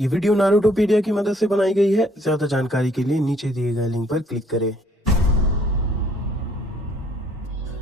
ये वीडियो नारुतोपीडिया की मदद से बनाई गई है। ज्यादा जानकारी के लिए नीचे दिए गए लिंक पर क्लिक करें।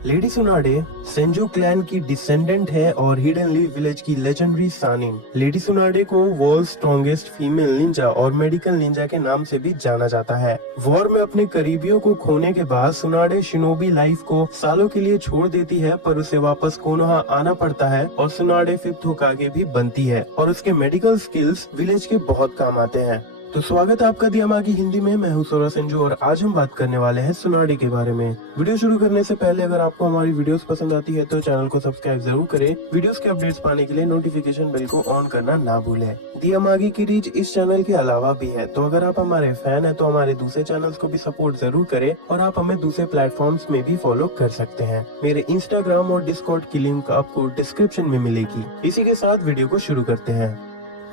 लेडी सुनाडे सेंजू क्लैन की डिसेंडेंट है और हिडन लीफ विलेज की लेजेंडरी सानिन। लेडी सुनाडे को वर्ल्ड स्ट्रॉन्गेस्ट फीमेल निंजा और मेडिकल निंजा के नाम से भी जाना जाता है। वॉर में अपने करीबियों को खोने के बाद सुनाडे शिनोबी लाइफ को सालों के लिए छोड़ देती है, पर उसे वापस कोनोहा आना पड़ता है और सुनाडे फिफ्थ होकागे भी बनती है और उसके मेडिकल स्किल्स विलेज के बहुत काम आते हैं। तो स्वागत है आपका दियामागी हिंदी में। मैं हूं सोरा सेंजू और आज हम बात करने वाले हैं सुनाडे के बारे में। वीडियो शुरू करने से पहले अगर आपको हमारी वीडियोस पसंद आती है तो चैनल को सब्सक्राइब जरूर करें। वीडियोस के अपडेट्स पाने के लिए नोटिफिकेशन बेल को ऑन करना ना भूलें। दियामागी की रीच इस चैनल के अलावा भी है, तो अगर आप हमारे फैन है तो हमारे दूसरे चैनल्स को भी सपोर्ट जरूर करें और आप हमें दूसरे प्लेटफॉर्म्स में भी फॉलो कर सकते हैं। मेरे इंस्टाग्राम और डिस्कॉर्ड की लिंक आपको डिस्क्रिप्शन में मिलेगी। इसी के साथ वीडियो को शुरू करते हैं।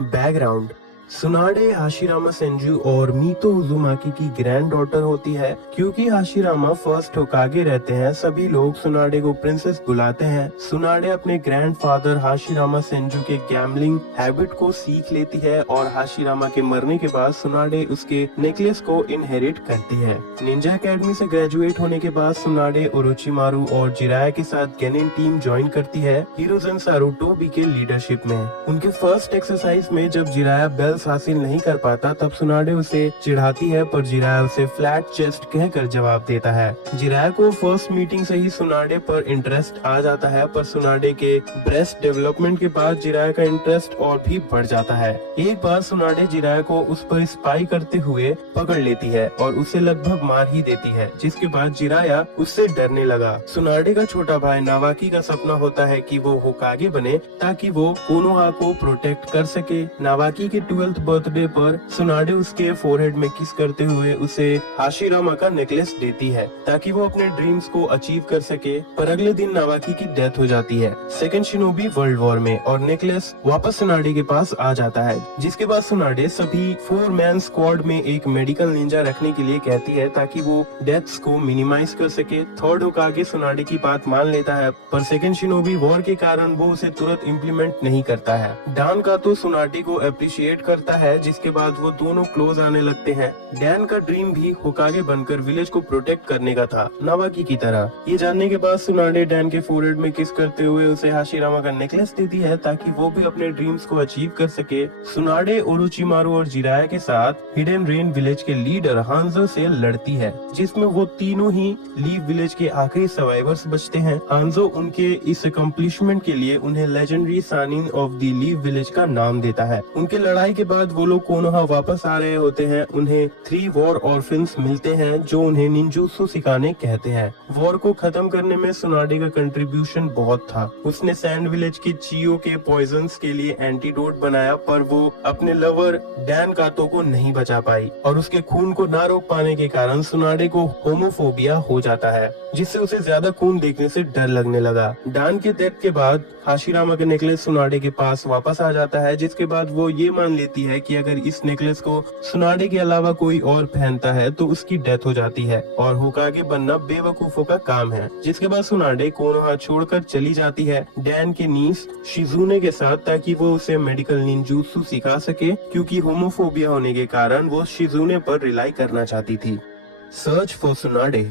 बैकग्राउंड: सुनाडे हाशिरामा सेंजू और मीतो उजुमाकी की ग्रैंड डॉटर होती है। क्योंकि हाशिरामा फर्स्ट होकागे रहते हैं, सभी लोग सुनाडे को प्रिंसेस बुलाते हैं। सुनाडे अपने ग्रैंडफादर हाशिरामा सेंजू के गैम्बलिंग हैबिट को सीख लेती है और हाशिरामा के मरने के बाद सुनाडे उसके नेकलेस को इनहेरिट करती है। निंजा एकेडमी से ग्रेजुएट होने के बाद सुनाडे ओरोचिमारू और जिराया के साथ गेनिन टीम ज्वाइन करती है हिरोजन सारुटोबी के लीडरशिप में। उनके फर्स्ट एक्सरसाइज में जब जिराया बेल्स हासिल नहीं कर पाता तब सुनाडे उसे चिढ़ाती है, पर जिराया उसे फ्लैट चेस्ट कहकर जवाब देता है। जिराया को फर्स्ट मीटिंग से ही सुनाडे पर इंटरेस्ट आ जाता है, पर सुनाडे के ब्रेस्ट डेवलपमेंट के बाद जिराया का इंटरेस्ट और भी बढ़ जाता है। एक बार सुनाडे जिराया को उस पर स्पाई करते हुए पकड़ लेती है और उसे लगभग मार ही देती है, जिसके बाद जिराया उससे डरने लगा। सुनाडे का छोटा भाई नावाकी का सपना होता है कि वो होकागे बने ताकि वो कोनोहा को प्रोटेक्ट कर सके। नावाकी के 12th बर्थडे पर सुनाडे उसके फोरहेड में किस करते हुए उसे हाशिरामा का नेकलेस देती है ताकि वो अपने ड्रीम्स को अचीव कर सके, पर अगले दिन नावाकी की डेथ हो जाती है सेकंड शिनोबी वर्ल्ड वॉर में और नेकलेस वापस सुनाडे के पास आ जाता है। जिसके बाद सुनाडे सभी 4 मैन स्क्वाड में एक मेडिकल निंजा रखने के लिए कहती है ताकि वो डेथ्स को मिनिमाइज कर सके। थर्ड होकागे सुनाडे की बात मान लेता है, पर सेकंड शिनोबी वॉर के कारण वो उसे तुरंत इम्प्लीमेंट नहीं करता है। डान का तो सुनाडे को अप्रिशिएट करता है, जिसके बाद वो दोनों क्लोज आने लगते हैं। डैन का ड्रीम भी होकागे बनकर विलेज को प्रोटेक्ट करने का था, नावाकी की तरह। ये जानने के बाद सुनाडे डैन के फोरहेड में किस करते हुए उसे हाशिरामा का नेकलेस देती है ताकि वो भी अपने ड्रीम्स को अचीव कर सके। सुनाडे ओरोचिमारू और जिराया के साथ हिडन रेन विलेज के लीडर हांजो से लड़ती है, जिसमें वो तीनों ही लीव विलेज के आखिरी सर्वाइवर्स बचते हैं। हांजो उनके इस अकम्प्लिशमेंट के लिए उन्हें legendary Sannin of the leaf village का नाम देता है। उनके लड़ाई के बाद वो लोग कोनोहा वापस आ रहे होते हैं। उन्हें 3 वॉर ऑर्फिन्स मिलते हैं जो उन्हें निंजुत्सु सिखाने कहते हैं। वॉर को खत्म करने में सुनाडे का कंट्रीब्यूशन बहुत था। उसने सैंड विलेज के चियो के पॉइजन्स के लिए एंटीडोट बनाया, पर वो अपने लवर डैन कातो को नहीं बचा पाई और उसके खून को ना रोक पाने के कारण सुनाडे को होमोफोबिया हो जाता है, जिससे उसे ज्यादा खून देखने से डर लगने लगा। डैन के डेथ के बाद हाशिरामा का नेकलेस सुनाडे के पास वापस आ जाता है, जिसके बाद वो ये मान लेती है कि अगर इस नेकलेस को सुनाडे के अलावा कोई और पहनता है तो उसकी डेथ हो जाती है और होकागे बनना बेवकूफों का काम है। जिसके बाद सुनाडे कोनोहा छोड़कर चली जाती है डैन के नीस शिजुने के साथ ताकि वो उसे मेडिकल निंजुत्सु सिखा सके, क्योंकि होमोफोबिया होने के कारण वो शिजुने पर रिलाई करना चाहती थी। सर्च फॉर सुनाडे: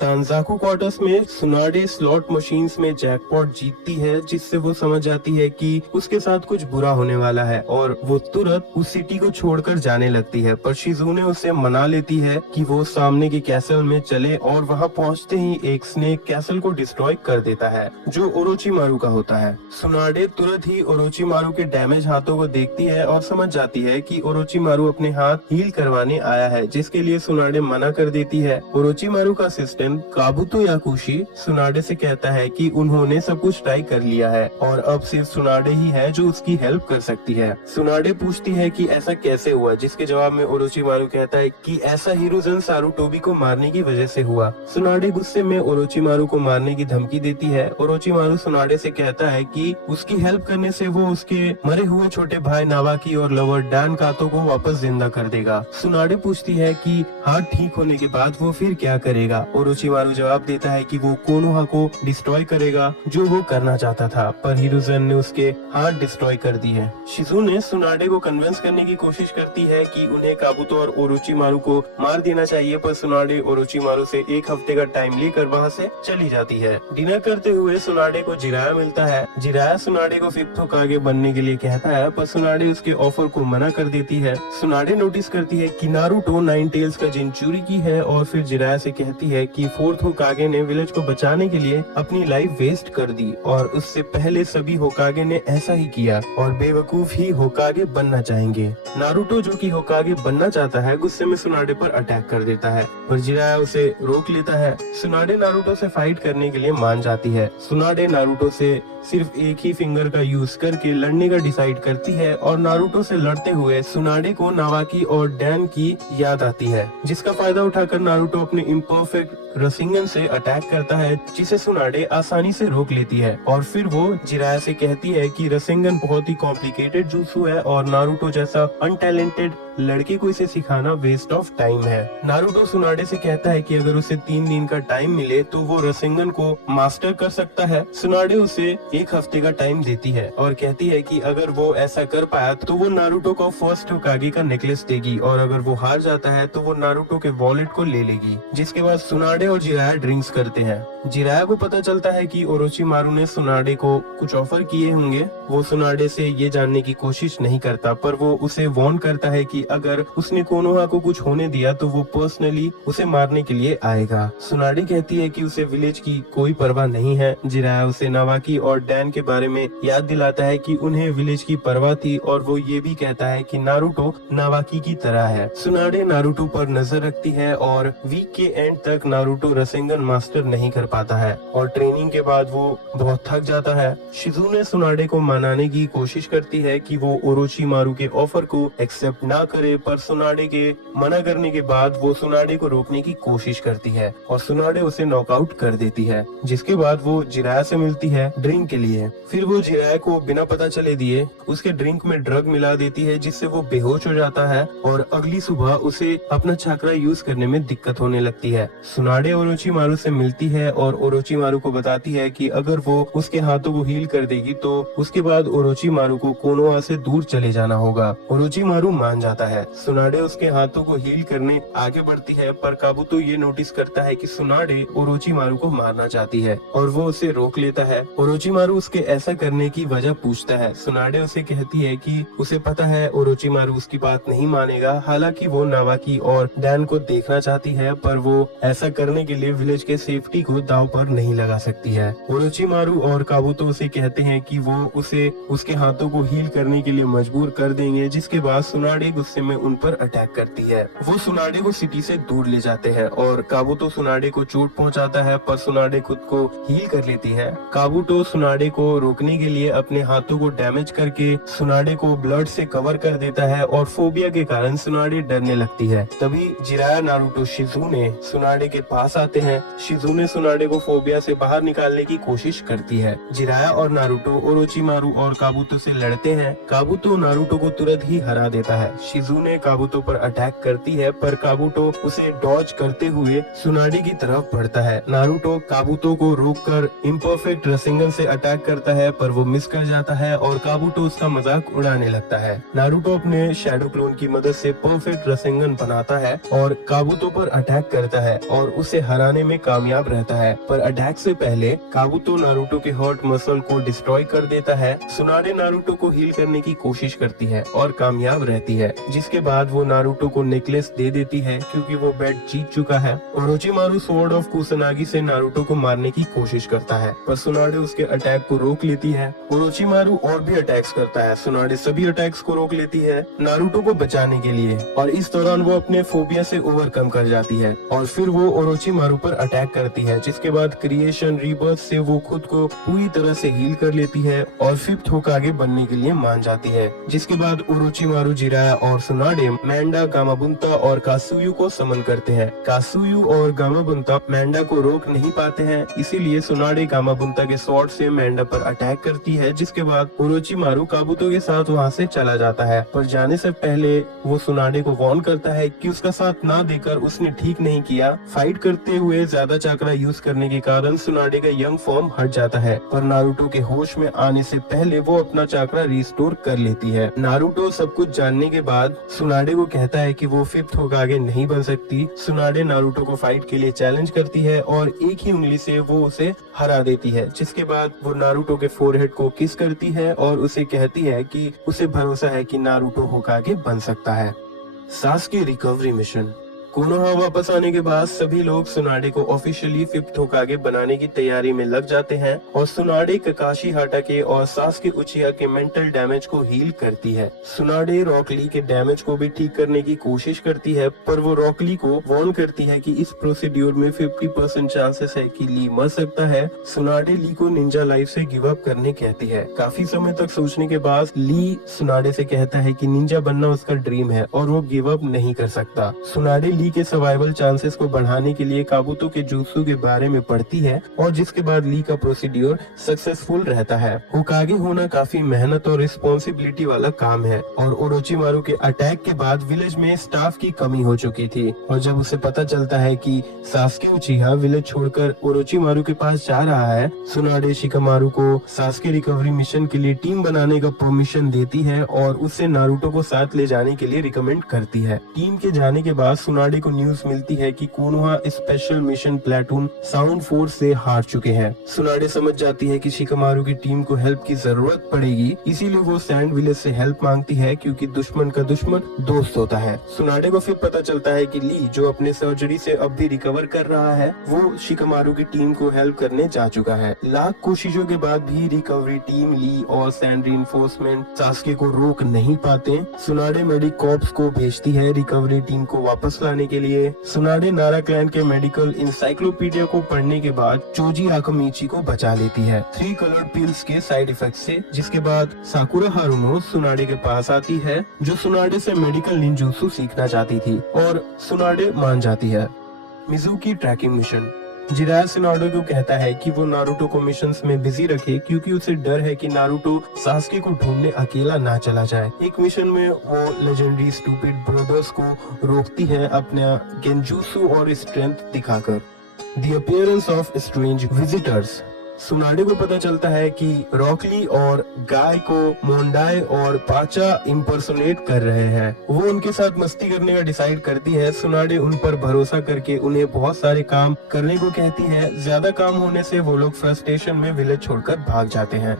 तांजाकू क्वार्टर्स में सुनाडे स्लॉट मशीन्स में जैकपॉट जीतती है, जिससे वो समझ जाती है कि उसके साथ कुछ बुरा होने वाला है और वो तुरंत उस सिटी को छोड़कर जाने लगती है। पर शिजुने उसे मना लेती है कि वो सामने के कैसल में चले और वहां पहुंचते ही एक स्नेक कैसल को डिस्ट्रॉय कर देता है जो ओरोचिमारू का होता है। सुनाडे तुरंत ही ओरोचिमारू के डैमेज हाथों को देखती है और समझ जाती है कि ओरोचिमारू अपने हाथ हील करवाने आया है, जिसके लिए सुनाडे मना कर देती है। ओरोचिमारू का असिस्टेंट काबुतो याकुशी सुनाडे से कहता है कि उन्होंने सब कुछ ट्राई कर लिया है और अब सिर्फ सुनाडे ही है जो उसकी हेल्प कर सकती है। सुनाडे पूछती है कि ऐसा कैसे हुआ, जिसके जवाब में ओरोचिमारू कहता है कि ऐसा हिरोजन सारुटोबी को मारने की वजह से हुआ। सुनाडे गुस्से में ओरोचिमारू को मारने की धमकी देती है। ओरोचिमारू सुनाडे से कहता है कि उसकी हेल्प करने से वो उसके मरे हुए छोटे भाई नावाकी और लवर डैन कातो को वापस जिंदा कर देगा। सुनाडे पूछती है कि हाथ ठीक होने के बाद वो फिर क्या करेगा। ओरोचिमारू जवाब देता है कि वो कोनोहा को डिस्ट्रॉय करेगा, जो वो करना चाहता था, पर हिरुzen ने उसके हाथ डिस्ट्रॉय कर दी है। शिजुने सुनाडे को कन्विंस करने की कोशिश करती है कि उन्हें काबुतो और ओरोचिमारू को मार देना चाहिए, पर सुनाडे ओरोचिमारू से 1 हफ्ते का टाइम लेकर वहाँ से चली जाती है। डिनर करते हुए सुनाडे को जिराया मिलता है। जिराया सुनाडे को 5th होकागे बनने के लिए कहता है, पर सुनाडे उसके ऑफर को मना कर देती है। सुनाडे नोटिस करती है कि नारुतो 9 टेल्स का जिनचूरी है और फिर जिराया से कहती है कि 4th होकागे ने विलेज को बचाने के लिए अपनी लाइफ वेस्ट कर दी और उससे पहले सभी होकागे ने ऐसा ही किया और बेवकूफ ही होकागे बनना चाहेंगे। नारुतो जो कि होकागे बनना चाहता है, गुस्से में सुनाडे पर अटैक कर देता है और जिराया उसे रोक लेता है। सुनाडे नारुतो से फाइट करने के लिए मान जाती है। सुनाडे नारुतो से सिर्फ एक ही फिंगर का यूज करके लड़ने का डिसाइड करती है और नारुतो से लड़ते हुए सुनाडे को नावाकी और डैन की याद आती है, जिसका फायदा उठाकर नारुतो अपने इम्परफेक्ट रसिंगन से अटैक करता है, जिसे सुनाडे आसानी से रोक लेती है और फिर वो जिराया से कहती है कि रसिंगन बहुत ही कॉम्प्लिकेटेड jutsu है और नारुतो जैसा अनटैलेंटेड लड़के को इसे सिखाना वेस्ट ऑफ टाइम है। नारुतो सुनाडे से कहता है कि अगर उसे 3 दिन का टाइम मिले तो वो रसिंगन को मास्टर कर सकता है। सुनाडे उसे 1 हफ्ते का टाइम देती है और कहती है कि अगर वो ऐसा कर पाया तो वो नारुतो को 1st होकागे का नेकलेस देगी और अगर वो हार जाता है तो वो नारुतो के वॉलेट को ले लेगी। जिसके बाद सुनाडे और जिराया ड्रिंक्स करते हैं। जिराया को पता चलता है कि ओरोचिमारू ने सुनाडे को कुछ ऑफर किए होंगे। वो सुनाडे से ये जानने की कोशिश नहीं करता, पर वो उसे वार्न करता है कि अगर उसने कोनोहा को कुछ होने दिया तो वो पर्सनली उसे मारने के लिए आएगा। सुनाडे कहती है कि उसे विलेज की कोई परवाह नहीं है। जिराया उसे नावाकी और डैन के बारे में याद दिलाता है कि उन्हें विलेज की परवाह थी और वो ये भी कहता है कि नारुतो नावाकी की तरह है। सुनाडे नारुतो पर नजर रखती है और वीक के एंड तक नारुतो रसेंगन मास्टर नहीं कर पाता है और ट्रेनिंग के बाद वो बहुत थक जाता है। शिजुने सुनाडे को मनाने की कोशिश करती है कि वो ओरोचिमारू के ऑफर को एक्सेप्ट ना करे, पर सुनाडे के मना करने के बाद वो सुनाडे को रोकने की कोशिश करती है और सुनाडे उसे नॉकआउट कर देती है। जिसके बाद वो जिराया से मिलती है ड्रिंक के लिए। फिर वो जिराया को बिना पता चले दिए उसके ड्रिंक में ड्रग मिला देती है, जिससे वो बेहोश हो जाता है और अगली सुबह उसे अपना चक्रा यूज करने में दिक्कत होने लगती है। सुनाडे ओरोचिमारू से मिलती है और ओरोचिमारू को बताती है कि अगर वो उसके हाथों को हील कर देगी तो उसके बाद ओरोचिमारू को कोनोहा से दूर चले जाना होगा। ओरोचिमारू मान जाता है। सुनाडे उसके हाथों को हील करने आगे बढ़ती है, पर काबुतो ये नोटिस करता है कि सुनाडे ओरोचिमारू को मारना चाहती है और वो उसे रोक लेता है। ओरोचिमारू उसके ऐसा करने की वजह पूछता है। सुनाडे उसे कहती है कि उसे पता है ओरोचिमारू उसकी बात नहीं मानेगा। हालांकि वो नावाकी और डैन को देखना चाहती है, पर वो ऐसा करने के लिए विलेज के सेफ्टी को दांव पर नहीं लगा सकती है। ओरोचिमारू और काबुतो उसे कहते हैं कि वो उसे उसके हाथों को हील करने के लिए मजबूर कर देंगे, जिसके बाद सुनाडे गुस्से में उन पर अटैक करती है। वो सुनाडे को सिटी से दूर ले जाते हैं और काबुतो सुनाडे को चोट पहुंचाता है, पर सुनाडे खुद को हील कर लेती है। काबुतो सुनाडे को रोकने के लिए अपने हाथों को डैमेज करके सुनाडे को ब्लड से कवर कर देता है और फोबिया के कारण सुनाडे डरने लगती है। तभी जिराया, नारुतो, शिजुने सुनाडे के पास आते हैं। शिजुने सुनाडे को फोबिया से बाहर निकालने की कोशिश करती है। जिराया और नारुतो ओरोचिमारू और काबुतो से लड़ते हैं। काबुतो नारुतो को तुरंत ही हरा देता है। शिजुने काबुतो पर अटैक करती है, पर काबुतो उसे डॉज करते हुए सुनाडे की तरफ बढ़ता है। नारुतो काबुतो को रोककर इम्परफेक्ट रसिंगन से अटैक करता है, पर वो मिस कर जाता है और काबुतो उसका मजाक उड़ाने लगता है। नारुतो अपने शैडो क्लोन की मदद से परफेक्ट रसिंगन बनाता है और काबुतो पर अटैक करता है और उसे हराने में कामयाब रहता है, पर अटैक से पहले काबुतो नारुतो के हर्ट मसल को डिस्ट्रॉय कर देता है। सुनाडे नारुतो को हील करने की कोशिश करती है और कामयाब रहती है, जिसके बाद वो नारुतो को नेकलेस दे देती है क्योंकि वो बेट जीत चुका है। ओरोचिमारू स्वॉर्ड ऑफ कुसनागी से नारुतो को मारने की कोशिश करता है, पर सुनाडे उसके अटैक को रोक लेती है। ओरोचिमारू और भी अटैक्स करता है। सुनाडे सभी अटैक्स को रोक लेती है नारुतो को बचाने के लिए और इस दौरान वो अपने फोबिया से ओवरकम कर जाती है और फिर वो ओरोचिमारू पर अटैक करती है, जिसके बाद क्रिएशन रीबर्थ से वो खुद को पूरी तरह से हील कर लेती है और 5th होकागे बनने के लिए मान जाती है। जिसके बाद ओरोचिमारू, जिराया और और सुनाडे मैंडा, गामाबुंता और कासुयु को समन करते हैं। कासुयु और गामाबुंता मैंडा को रोक नहीं पाते हैं, इसीलिए सुनाडे गामाबुंता के स्वॉर्ड से मैंडा पर अटैक करती है, जिसके बाद ओरोचिमारू काबुतो के साथ वहां से चला जाता है। पर जाने से पहले वो सुनाडे को वार्न करता है कि उसका साथ ना देकर उसने ठीक नहीं किया। फाइट करते हुए ज्यादा चाकरा यूज करने के कारण सुनाडे का यंग फॉर्म हट जाता है, पर नारुतो के होश में आने से पहले वो अपना चाकरा रिस्टोर कर लेती है। नारुतो सब कुछ जानने के बाद सुनाडे को कहता है कि वो 5th होकागे नहीं बन सकती। सुनाडे नारुतो को फाइट के लिए चैलेंज करती है और एक ही उंगली से वो उसे हरा देती है, जिसके बाद वो नारुतो के फोरहेड को किस करती है और उसे कहती है कि उसे भरोसा है कि नारुतो होकागे बन सकता है। Sasuke recovery mission. कोनोहा वापस आने के बाद सभी लोग सुनाडे को ऑफिशियली 5th होकागे बनाने की तैयारी में लग जाते हैं और सुनाडे ककाशी हाटाके और सास्के उचिहा के मेंटल डैमेज को हील करती है। सुनाडे रॉक ली के डैमेज को भी ठीक करने की कोशिश करती है, पर वो रॉक ली को वार्न करती है कि इस प्रोसीड्यूर में 50% चांसेस है कि ली मर सकता है। सुनाडे ली को निंजा लाइफ से गिव अप करने कहती है। काफी समय तक सोचने के बाद ली सुनाडे से कहता है कि निंजा बनना उसका ड्रीम है और वो गिव अप नहीं कर सकता। सुनाडे ली के सर्वाइवल चांसेस को बढ़ाने के लिए काबुतो के jutsu के बारे में पढ़ती है और जिसके बाद ली का प्रोसीड्यूर सक्सेसफुल रहता है। होकागे होना काफी मेहनत और रिस्पॉन्सिबिलिटी वाला काम है और ओरोचिमारू के अटैक के बाद विलेज में स्टाफ की कमी हो चुकी थी और जब उसे पता चलता है कि सास्के उचिहा विलेज छोड़कर ओरोचिमारू के पास जा रहा है, सुनाडे शिकामारू को सास्के रिकवरी मिशन के लिए टीम बनाने का परमिशन देती है और उससे नारुतो को साथ ले जाने के लिए रिकमेंड करती है। टीम के जाने के बाद सुनाडे को न्यूज मिलती है कि Konoha special mission platoon sound force से हार चुके हैं। सुनाडे समझ जाती है कि शिकामारू की टीम को हेल्प की जरूरत पड़ेगी, इसीलिए वो सैंड विलेज से हेल्प मांगती है क्योंकि दुश्मन का दुश्मन दोस्त होता है। सुनाडे को फिर पता चलता है कि ली जो अपने सर्जरी से अब भी रिकवर कर रहा है, वो शिकामारू की टीम को हेल्प करने जा चुका है। लाख कोशिशों के बाद भी रिकवरी टीम, ली और सैंड रिइंफोर्समेंट सास्के को रोक नहीं पाते। सुनाडे मेडिक कॉर्प्स को भेजती है रिकवरी टीम को वापस लाने के लिए। सुनाडे नारा क्लैन के मेडिकल इंसाइक्लोपीडिया को पढ़ने के बाद चोजी आकामिची को बचा लेती है 3 कलर्ड पिल्स के साइड इफेक्ट से, जिसके बाद साकुरा हारुनो सुनाडे के पास आती है जो सुनाडे से मेडिकल निंजुत्सु सीखना चाहती थी और सुनाडे मान जाती है। Mizuki tracking mission. Jiraiya Tsunade को कहता है कि वो नारुतो को मिशंस में बिजी रखे क्योंकि उसे डर है कि नारुतो सास्के को ढूंढने अकेला ना चला जाए। एक मिशन में वो लेजेंडरी स्टूपिड ब्रदर्स को रोकती है अपना गेंजुत्सु और स्ट्रेंथ दिखाकर। The appearance of strange visitors. सुनाडे को पता चलता है कि रॉकली और गाय को मोंडाई और पाचा इम्पर्सोनेट कर रहे हैं। वो उनके साथ मस्ती करने का डिसाइड करती है। सुनाडे उन पर भरोसा करके उन्हें बहुत सारे काम करने को कहती है। ज्यादा काम होने से वो लोग फ्रस्ट्रेशन में विलेज छोड़कर भाग जाते हैं।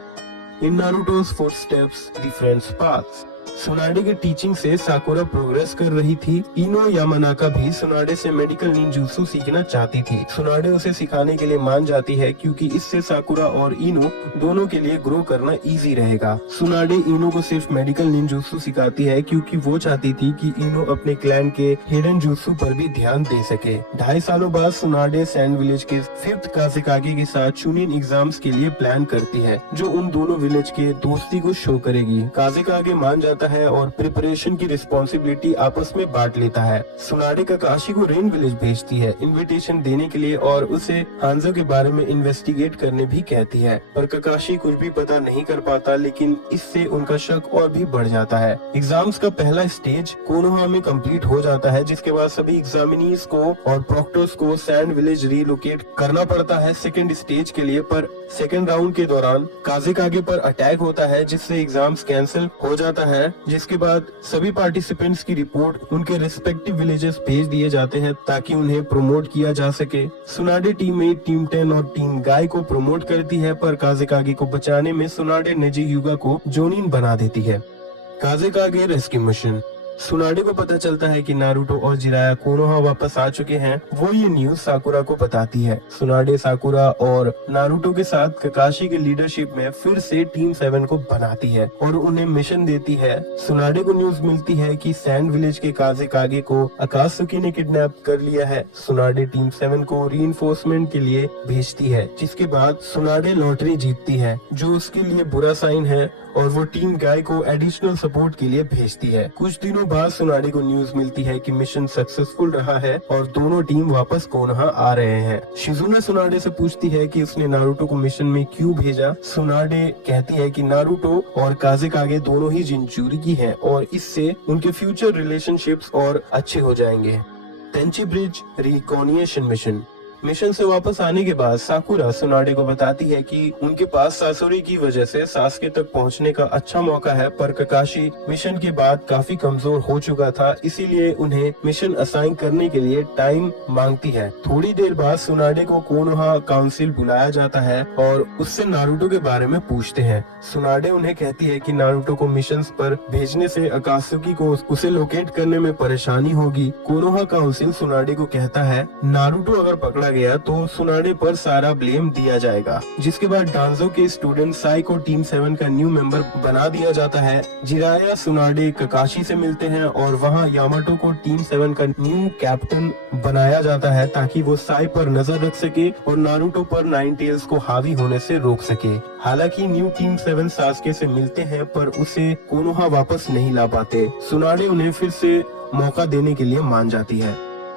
In Naruto's footsteps, the friends paths. Tsunade के टीचिंग से साकुरा प्रोग्रेस कर रही थी। इनो यामानाका भी सुनाडे से मेडिकल निंजुत्सु सीखना चाहती थी। सुनाडे उसे सिखाने के लिए मान जाती है क्योंकि इससे साकुरा और इनो दोनों के लिए ग्रो करना इजी रहेगा। सुनाडे इनो को सिर्फ मेडिकल निंजुत्सु सिखाती है क्योंकि वो चाहती थी कि इनो अपने क्लैन के हिडन जुत्सु पर भी ध्यान दे सके। 2.5 सालों बाद सुनाडे सैंड विलेज के 5th काज़ेकागे के साथ चुनिन एग्जाम्स के लिए प्लान करती है जो उन दोनों विलेज के दोस्ती को शो करेगी। काज़ेकागे मान जाता है और प्रिपरेशन की रिस्पॉन्सिबिलिटी आपस में बांट लेता है। सुनाडे ककाशी को रेन विलेज भेजती है इनविटेशन देने के लिए और उसे हांजो के बारे में इन्वेस्टिगेट करने भी कहती है, पर ककाशी कुछ भी पता नहीं कर पाता, लेकिन इससे उनका शक और भी बढ़ जाता है। एग्जाम्स का पहला स्टेज कोनोहा में कंप्लीट हो जाता है, जिसके बाद सभी एग्जामिनीज को और प्रॉक्टर्स को सैंड विलेज रिलोकेट करना पड़ता है सेकंड स्टेज के लिए। पर सेकंड राउंड के दौरान काज़ेकागे पर अटैक होता है जिससे एग्जाम्स कैंसिल हो जाता है, जिसके बाद सभी पार्टिसिपेंट्स की रिपोर्ट उनके रिस्पेक्टिव विलेजेस भेज दिए जाते हैं ताकि उन्हें प्रमोट किया जा सके। सुनाडे टीममेट टीम 10 और टीम गाय को प्रमोट करती है, पर काज़ेकागे को बचाने में सुनाडे नेजी युगा को जोनिन बना देती है। काज़ेकागे रेस्क्यू मिशन। सुनाडे को पता चलता है कि नारुतो और जिराया कोनोहा वापस आ चुके हैं। वो ये न्यूज साकुरा को बताती है। सुनाडे साकुरा और नारुतो के साथ ककाशी के लीडरशिप में फिर से टीम 7 को बनाती है और उन्हें मिशन देती है। सुनाडे को न्यूज मिलती है कि सैंड विलेज के काज़ेकागे को अकात्सुकी ने किडनैप कर लिया है। सुनाडे टीम 7 को रीइंफोर्समेंट के लिए भेजती है, जिसके बाद सुनाडे लॉटरी जीतती है जो उसके लिए बुरा साइन है और वो टीम गाय को एडिशनल सपोर्ट के लिए भेजती है। कुछ दिनों बाद सुनाडे को न्यूज मिलती है कि मिशन सक्सेसफुल रहा है और दोनों टीम वापस कोनोहा आ रहे हैं। शिजुना सुनाडे से पूछती है कि उसने नारुतो को मिशन में क्यों भेजा। सुनाडे कहती है कि नारुतो और काज़ेकागे दोनों ही जिनचूरी हैं और इससे उनके फ्यूचर रिलेशनशिप्स और अच्छे हो जाएंगे। तेंची ब्रिज रिकॉनिएशन मिशन से वापस आने के बाद साकुरा सुनाडे को बताती है कि उनके पास सासुरी की वजह से सासके तक पहुंचने का अच्छा मौका है, पर ककाशी मिशन के बाद काफी कमजोर हो चुका था, इसीलिए उन्हें मिशन असाइन करने के लिए टाइम मांगती है। थोड़ी देर बाद सुनाडे को कोनोहा काउंसिल बुलाया जाता है और उससे नारुतो के बारे में पूछते हैं। सुनाडे उन्हें कहती है कि नारुतो को मिशन पर भेजने से अकात्सुकी को उसे लोकेट करने में परेशानी होगी। कोनोहा काउंसिल सुनाडे को कहता है नारुतो अगर पकड़ा गया तो सुनाडे पर सारा ब्लेम दिया जाएगा। जिसके बाद डांजो के स्टूडेंट साई को टीम 7 का न्यू मेंबर बना दिया जाता है। जिराया सुनाडे ककाशी से मिलते हैं और वहां यामाटो को टीम 7 का न्यू कैप्टन बनाया जाता है ताकि वो साई पर नजर रख सके और नारुतो पर नाइन टेल्स को हावी होने से रोक सके। हालांकि न्यू टीम 7 सासके से मिलते हैं पर उसे कोनोहा वापस नहीं ला पाते। सुनाडे उन्हें फिर से मौका देने के लिए मान जाती है।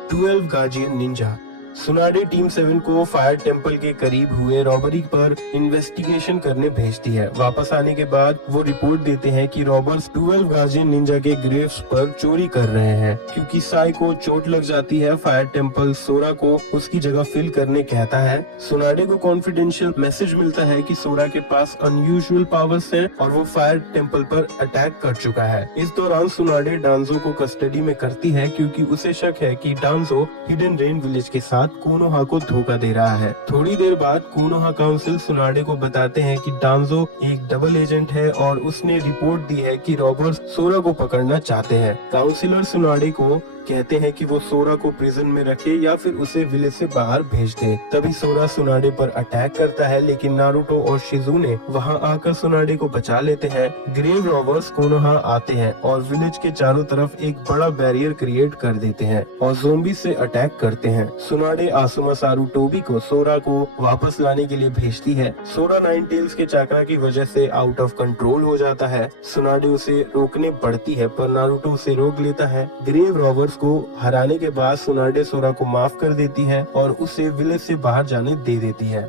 12 गार्जियन निंजा सुनाडे टीम 7 को फायर टेम्पल के करीब हुए रॉबरी पर इन्वेस्टिगेशन करने भेजती है। वापस आने के बाद वो रिपोर्ट देते हैं कि रॉबर्स 12 गार्जियन निंजा के ग्रेव्स पर चोरी कर रहे हैं। क्योंकि साई को चोट लग जाती है, फायर टेम्पल सोरा को उसकी जगह फिल करने कहता है। सुनाडे को कॉन्फिडेंशियल मैसेज मिलता है कि सोरा के पास अनयूजुअल पावर्स हैं और वो फायर टेम्पल पर अटैक कर चुका है। इस दौरान सुनाडे डांजो को कस्टडी में करती है क्योंकि उसे शक है कि डांजो हिडन रेन विलेज के साथ कोनोहा को धोखा दे रहा है। थोड़ी देर बाद कोनोहा काउंसिल सुनाडे को बताते हैं कि डांजो एक डबल एजेंट है और उसने रिपोर्ट दी है कि रॉबर्स सोरा को पकड़ना चाहते हैं। काउंसिलर सुनाडे को कहते हैं कि वो सोरा को प्रिजन में रखे या फिर उसे विलेज से बाहर भेज दे। तभी सोरा सुनाडे पर अटैक करता है, लेकिन नारुतो और शिजुने वहां आकर सुनाडे को बचा लेते हैं। ग्रेव रॉबर्स कोनोहा आते हैं और विलेज के चारों तरफ एक बड़ा बैरियर क्रिएट कर देते हैं और ज़ोंबी से अटैक करते हैं। सुनाडे आसुमा सारुटोबी को सोरा को वापस लाने के लिए भेजती है। सोरा नाइन टेल्स के चाकरा की वजह से आउट ऑफ कंट्रोल हो जाता है। सुनाडे उसे रोकने बढ़ती है पर नारुतो उसे रोक लेता है। ग्रेव रॉबर्स को हराने के बाद सुनाडे सोरा को माफ कर देती है और उसे विलेज से बाहर जाने दे देती है।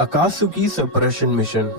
अकात्सुकी सप्रेशन मिशन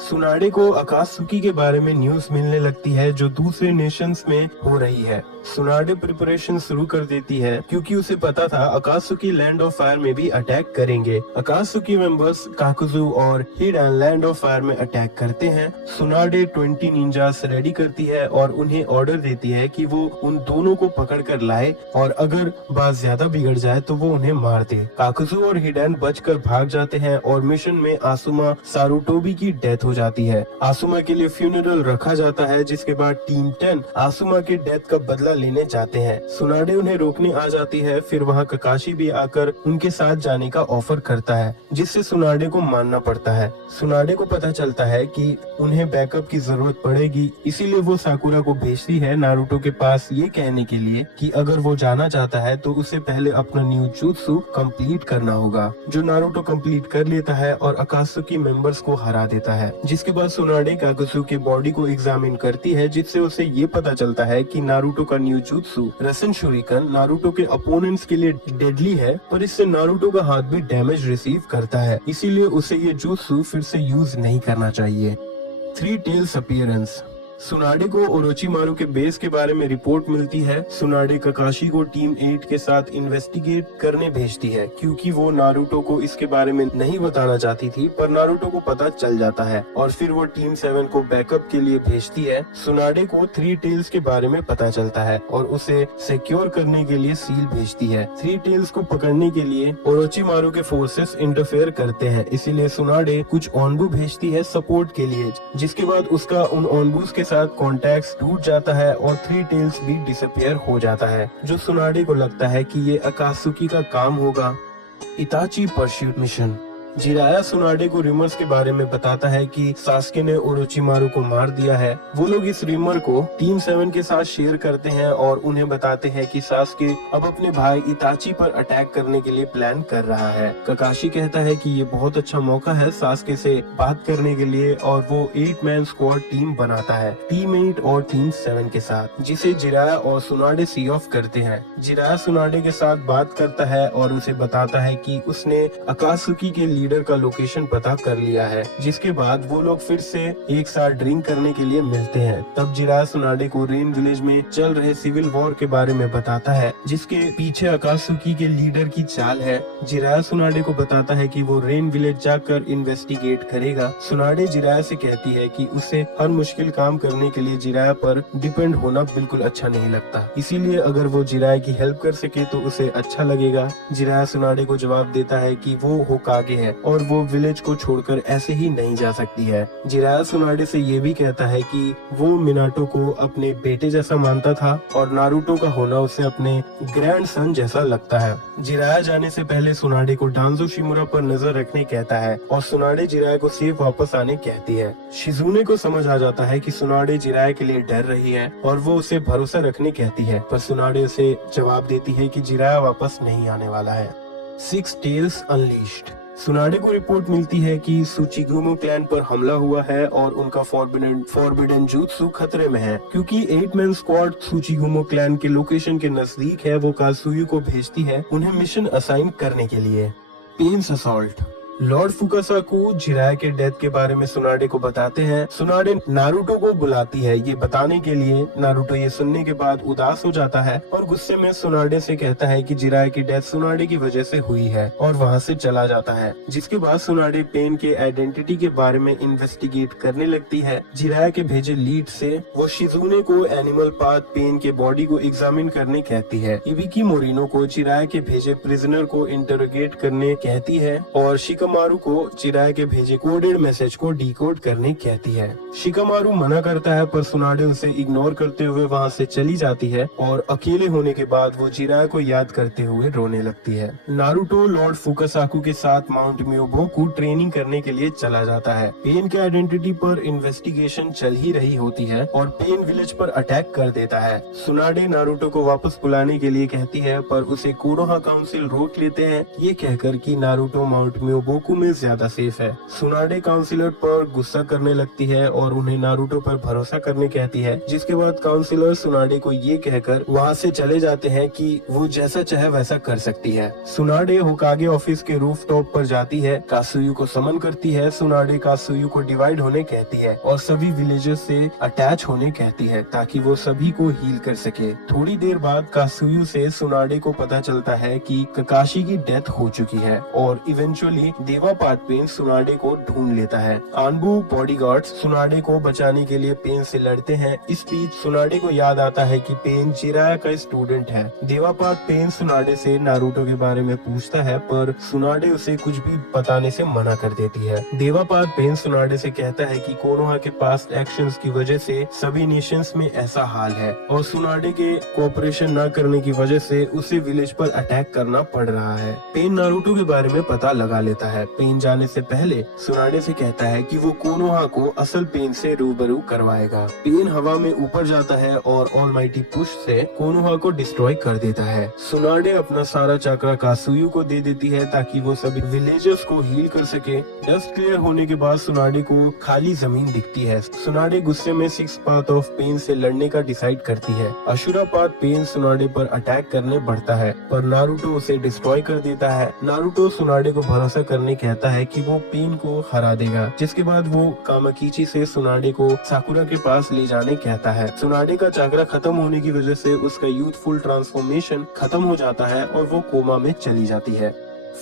सुनाडे को अकात्सुकी के बारे में न्यूज मिलने लगती है जो दूसरे नेशंस में हो रही है। सुनाडे प्रिपरेशन शुरू कर देती है क्योंकि उसे पता था अकात्सुकी लैंड ऑफ फायर में भी अटैक करेंगे। अकात्सुकी मेंबर्स काकुजू और हिडन लैंड ऑफ फायर में अटैक करते हैं। सुनाडे 20 निंजास रेडी करती है और उन्हें ऑर्डर देती है कि वो उन दोनों को पकड़ कर लाए और अगर बात ज्यादा बिगड़ जाए तो वो उन्हें मार दे। काकुजू और हिडन बचकर भाग जाते हैं और मिशन में आसुमा सारुटोबी की डेथ हो जाती है। आसुमा के लिए फ्यूनरल रखा जाता है, जिसके बाद टीम 10 आसुमा के डेथ का बदला लेने जाते हैं। सुनाडे उन्हें रोकने आ जाती है, फिर वहाँ ककाशी भी आकर उनके साथ जाने का ऑफर करता है, जिससे सुनाडे को मानना पड़ता है। सुनाडे को पता चलता है कि उन्हें बैकअप की जरूरत पड़ेगी, इसीलिए वो साकुरा को भेजती है नारुतो के पास ये कहने के लिए कि अगर वो जाना चाहता है तो उसे पहले अपना न्यू jutsu कंप्लीट करना होगा, जो नारुतो कंप्लीट कर लेता है और अकात्सुकी मेंबर्स को हरा देता है। जिसके बाद सुनाडे काकुजू के बॉडी को एग्जामिन करती है, जिससे उसे ये पता चलता है कि नारुतो का न्यू jutsu रसन शुरिकन नारुतो के अपोनेंट्स के लिए डेडली है, पर इससे नारुतो का हाथ भी डैमेज रिसीव करता है, इसीलिए उसे ये jutsu फिर से यूज नहीं करना चाहिए। 3 टेल्स अपीयरेंस सुनाडे को ओरोचिमारू के बेस के बारे में रिपोर्ट मिलती है। सुनाडे ककाशी को टीम 8 के साथ इन्वेस्टिगेट करने भेजती है क्योंकि वो नारुतो को इसके बारे में नहीं बताना चाहती थी, पर नारुतो को पता चल जाता है और फिर वो टीम 7 को बैकअप के लिए भेजती है। सुनाडे को 3 टेल्स के बारे में पता चलता है और उसे सिक्योर करने के लिए सील भेजती है। 3 टेल्स को पकड़ने के लिए ओरोचिमारू के फोर्सेस इंटरफेयर करते हैं, इसीलिए सुनाडे कुछ ओनबू भेजती है सपोर्ट के लिए, जिसके बाद उसका उन ओनबूस के साथ कॉन्टैक्ट टूट जाता है और 3 टेल्स भी डिसअपियर हो जाता है, जो सुनाडे को लगता है कि ये अकात्सुकी का काम होगा। इताची परस्यूट मिशन जिराया सुनाडे को रिमर्स के बारे में बताता है कि सास्के ने ओरोचिमारू को मार दिया है। वो लोग इस रिमर को टीम 7 के साथ शेयर करते हैं और उन्हें बताते हैं कि सास्के अब अपने भाई इताची पर अटैक करने के लिए प्लान कर रहा है। ककाशी कहता है कि ये बहुत अच्छा मौका है सास्के से बात करने के लिए और वो 8 मैन स्क्वाड टीम बनाता है टीम 8 और टीम 7 के साथ, जिसे जिराया और सुनाडे सी ऑफ करते हैं। जिराया सुनाडे के साथ बात करता है और उसे बताता है कि उसने अकात्सुकी के लीडर का लोकेशन पता कर लिया है, जिसके बाद वो लोग फिर से एक साथ ड्रिंक करने के लिए मिलते हैं। तब जिराया सुनाडे को रेन विलेज में चल रहे सिविल वॉर के बारे में बताता है, जिसके पीछे अकात्सुकी के लीडर की चाल है। जिराया सुनाडे को बताता है कि वो रेन विलेज जाकर इन्वेस्टिगेट करेगा। सुनाडे जिराया से कहती है कि उसे हर मुश्किल काम करने के लिए जिराया पर डिपेंड होना बिल्कुल अच्छा नहीं लगता, इसीलिए अगर वो जिराया की हेल्प कर सके तो उसे अच्छा लगेगा। जिराया सुनाडे को जवाब देता है कि वो होकागे है और वो विलेज को छोड़कर ऐसे ही नहीं जा सकती है। जिराया सुनाडे से ये भी कहता है कि वो मिनाटो को अपने बेटे जैसा मानता था और नारुतो का होना उसे अपने ग्रैंडसन जैसा लगता है। जिराया जाने से पहले सुनाडे को डांजो शिमुरा पर नजर रखने कहता है और सुनाडे जिराया को सेफ वापस आने कहती है। शिजुने को समझ आ जाता है कि सुनाडे जिराया के लिए डर रही है और वो उसे भरोसा रखने कहती है, पर सुनाडे उसे जवाब देती है कि जिराया वापस नहीं आने वाला है। 6 टेल्स अनलीश्ड। सुनाडे को रिपोर्ट मिलती है कि सुचिगुमो क्लैन पर हमला हुआ है और उनका फॉरबिडन जुत्सु खतरे में है। क्योंकि 8 मैन स्क्वाड सुचिगुमो क्लैन के लोकेशन के नजदीक है, वो कात्सुयु को भेजती है उन्हें मिशन असाइन करने के लिए। Pain's assault. Lord Fukasaku Jiraiya के डेथ के बारे में सुनाडे को बताते हैं। सुनाडे नारुतो को बुलाती है ये बताने के लिए। नारुतो ये सुनने के बाद उदास हो जाता है और गुस्से में सुनाडे से कहता है कि जिराया की डेथ सुनाडे की वजह से हुई है और वहाँ से चला जाता है। जिसके बाद सुनाडे पेन के आइडेंटिटी के बारे में इन्वेस्टिगेट करने लगती है। जिराया के भेजे लीड से वो शिजुने को एनिमल पाथ पेन के बॉडी को एग्जामिन करने कहती है। इबिकी मोरिनो को जिराया के भेजे प्रिजनर को इंटरोगेट करने कहती है और शिकामारू को जिराया के भेजे कोडेड मैसेज को डिकोड करने कहती है। शिकामारू मना करता है पर सुनाडे उसे इग्नोर करते हुए वहाँ से चली जाती है और अकेले होने के बाद वो जिराया को याद करते हुए रोने लगती है। नारुतो लॉर्ड फुकासाकु के साथ माउंट मियोबोकु ट्रेनिंग करने के लिए चला जाता है। पेन के आइडेंटिटी पर इन्वेस्टिगेशन चल ही रही होती है और पेन विलेज पर अटैक कर देता है। सुनाडे नारुतो को वापस बुलाने के लिए कहती है पर उसे कोनोहा काउंसिल रोक लेते हैं, ये कहकर कि नारुतो माउंट मियोबोकु में ज्यादा सेफ है। सुनाडे काउंसिलर पर गुस्सा करने लगती है और उन्हें नारुतो पर भरोसा करने कहती है, जिसके बाद काउंसिलर सुनाडे को ये कहकर वहाँ से चले जाते हैं कि वो जैसा चाहे वैसा कर सकती है। सुनाडे होकागे ऑफिस के रूफटॉप पर जाती है, कात्सुयु को समन करती है। सुनाडे कात्सुयु को डिवाइड होने कहती है और सभी विलेजर्स से अटैच होने कहती है ताकि वो सभी को हील कर सके। थोड़ी देर बाद कात्सुयु से सुनाडे को पता चलता है कि ककाशी की डेथ हो चुकी है और इवेंचुअली देवा पाथ पेन सुनाडे को ढूंढ लेता है। आनबू बॉडीगार्ड्स सुनाडे को बचाने के लिए पेन से लड़ते हैं। इस बीच सुनाडे को याद आता है कि पेन जिराया का स्टूडेंट है। देवापात पेन सुनाडे से नारुतो के बारे में पूछता है पर सुनाडे उसे कुछ भी बताने से मना कर देती है। देवापात पेन सुनाडे से कहता है कि कोनोहा के पास्ट एक्शंस की वजह से सभी नेशंस में ऐसा हाल है और सुनाडे के कोऑपरेशन न करने की वजह से उसे विलेज पर अटैक करना पड़ रहा है। पेन नारुतो के बारे में पता लगा लेता है। पेन जाने से पहले सुनाडे से कहता है कि वो कोनोहा को असल पेन से रूबरू करवाएगा। पेन हवा में ऊपर जाता है और ऑलमाइटी पुश से कोनोहा को डिस्ट्रॉय कर देता है। सुनाडे अपना सारा चक्रा कात्सुयु को दे देती है ताकि वो सभी विलेजर्स को हील कर सके। डस्ट क्लियर होने के बाद सुनाडे को खाली जमीन दिखती है। सुनाडे गुस्से में 6 पाथ ऑफ पेन से लड़ने का डिसाइड करती है। अशुरा पाथ पेन सुनाडे पर अटैक करने बढ़ता है पर नारुतो उसे डिस्ट्रॉय कर देता है। नारुतो सुनाडे को भरोसा करने कहता है कि वो पेन को हरा देगा, जिसके बाद वो कामाकीची से सुनाडे को साकुरा के पास ले जाने कहता है। सुनाडे का चक्रा खत्म होने की वजह से उसका यूथफुल ट्रांसफॉर्मेशन खत्म हो जाता है और वो कोमा में चली जाती है।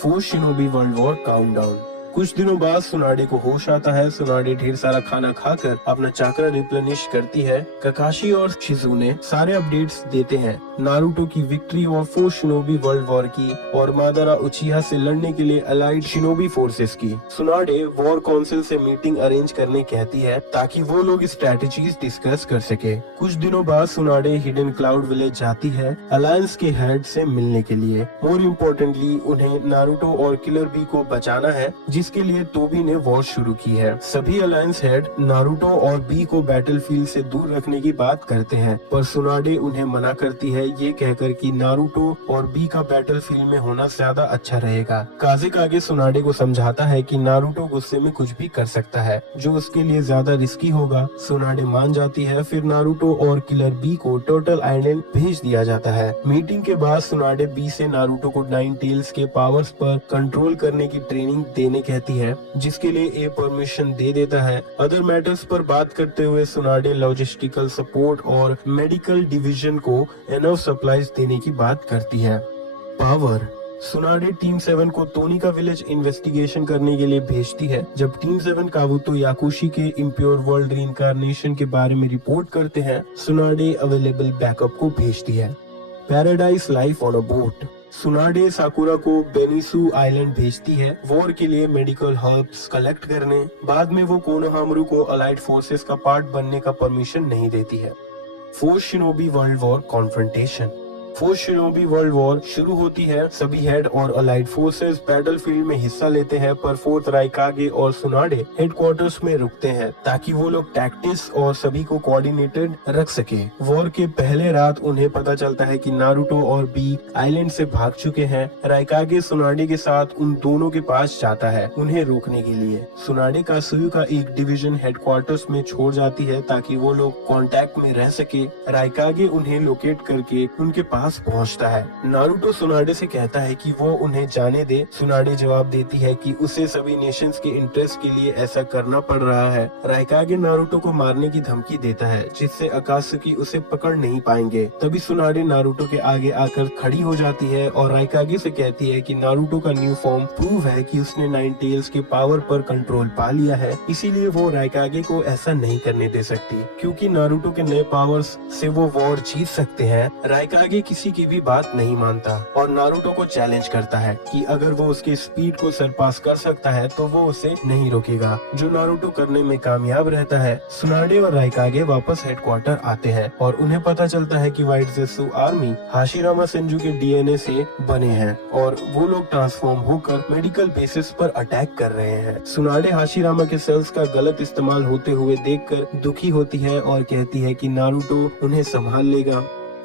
4 शिनोबी वर्ल्ड वॉर काउंटडाउन। कुछ दिनों बाद सुनाडे को होश आता है। सुनाडे ढेर सारा खाना खाकर अपना चक्रा रिप्लेनिश करती है। ककाशी और शिजुने सारे अपडेट्स देते हैं नारुतो की विक्ट्री और 4 शिनोबी वर्ल्ड वॉर की और मादारा उचिहा से लड़ने के लिए अलाइड शिनोबी फोर्सेस की। सुनाडे वॉर काउंसिल से मीटिंग अरेंज करने कहती है ताकि वो लोग स्ट्रेटेजीज डिस्कस कर सके। कुछ दिनों बाद सुनाडे हिडन क्लाउड विलेज जाती है अलायंस के हेड से मिलने के लिए। मोर इम्पोर्टेंटली उन्हें नारुतो और किलर बी को बचाना है जिसके लिए तोबी ने वॉर शुरू की है। सभी अलायंस हेड नारुतो और बी को बैटलफील्ड से दूर रखने की बात करते हैं, पर सुनाडे उन्हें मना करती है, ये कहकर कि नारुतो और बी का बैटलफील्ड में होना ज्यादा अच्छा रहेगा। काज़ेकागे सुनाडे को समझाता है कि नारुतो गुस्से में कुछ भी कर सकता है जो उसके लिए ज्यादा रिस्की होगा। सुनाडे मान जाती है। फिर नारुतो और किलर बी को टर्टल आइलैंड भेज दिया जाता है। मीटिंग के बाद सुनाडे बी से नारुतो को नाइन टेल्स के पावर्स पर कंट्रोल करने की ट्रेनिंग देने कहती है, जिसके लिए ए परमिशन दे देता है। अदर मैटर्स पर बात करते हुए सुनाडे लॉजिस्टिकल सपोर्ट और मेडिकल डिवीजन को एनफ सप्लाईज देने की बात करती है। पावर सुनाडे टीम 7 को तोनिका विलेज इन्वेस्टिगेशन करने के लिए भेजती है। जब टीम 7 काबुतो याकुशी के इम्प्योर वर्ल्ड रीइंकार्नेशन के बारे में रिपोर्ट करते हैं, सुनाडे अवेलेबल बैकअप को भेजती है। Paradise life on a boat सुनाडे Sakura को बेनिसू आइलैंड भेजती है वॉर के लिए मेडिकल हर्ब्स कलेक्ट करने। बाद में वो कोनोहामरू को अलाइड फोर्सेस का पार्ट बनने का परमिशन नहीं देती है। Fourth shinobi world war confrontation fourth shinobi world war शुरू होती है। सभी हेड और अलाइड फोर्सेस बैटलफील्ड में हिस्सा लेते हैं, पर फोर्थ राइकागे और सुनाडे हेडक्वार्टर्स में रुकते हैं ताकि वो लोग टैक्टिक्स और सभी को कोऑर्डिनेटेड रख सके। वॉर के पहले रात उन्हें पता चलता है कि नारुतो और बी आइलैंड से भाग चुके हैं। राइकागे सुनाडे के साथ उन दोनों के पास जाता है उन्हें रोकने के लिए। सुनाडे कासुयु का एक डिवीजन हेडक्वार्टर्स में छोड़ जाती है ताकि वो लोग कांटेक्ट में रह सके। राइकागे उन्हें लोकेट करके उनके पास पहुंचता है। नारुतो सुनाडे से कहता है कि वो उन्हें जाने दे। सुनाडे जवाब देती है कि उसे सभी नेशंस के इंटरेस्ट के लिए ऐसा करना पड़ रहा है। राइकागे नारुतो को मारने की धमकी देता है, जिससे अकात्सुकी उसे पकड़ नहीं पाएंगे। तभी सुनाडे नारुतो के आगे आकर खड़ी हो जाती है और राइकागे से कहती है कि नारुतो का न्यू फॉर्म प्रूव है कि उसने नाइन टेल्स के पावर पर कंट्रोल पा लिया है, इसीलिए वो राइकागे को ऐसा नहीं करने दे सकती। क्योंकि नारुतो के नए पावर्स से वो वॉर जीत सकते हैं। राइकागे किसी की भी बात नहीं मानता और नारुतो को चैलेंज करता है कि अगर वो उसके स्पीड को सरपास कर सकता है तो वो उसे नहीं रोकेगा, जो नारुतो करने में कामयाब रहता है। सुनाडे और राइकागे वापस हेडक्वार्टर आते हैं और उन्हें पता चलता है कि व्हाइट ज़ेत्सु आर्मी हाशिरामा सेंजू के डीएनए से बने हैं और वो लोग ट्रांसफॉर्म होकर मेडिकल बेसिस पर अटैक कर रहे हैं। सुनाडे हाशिरामा के सेल्स का गलत इस्तेमाल होते हुए देखकर दुखी होती है और कहती है कि नारुतो उन्हें संभाल लेगा।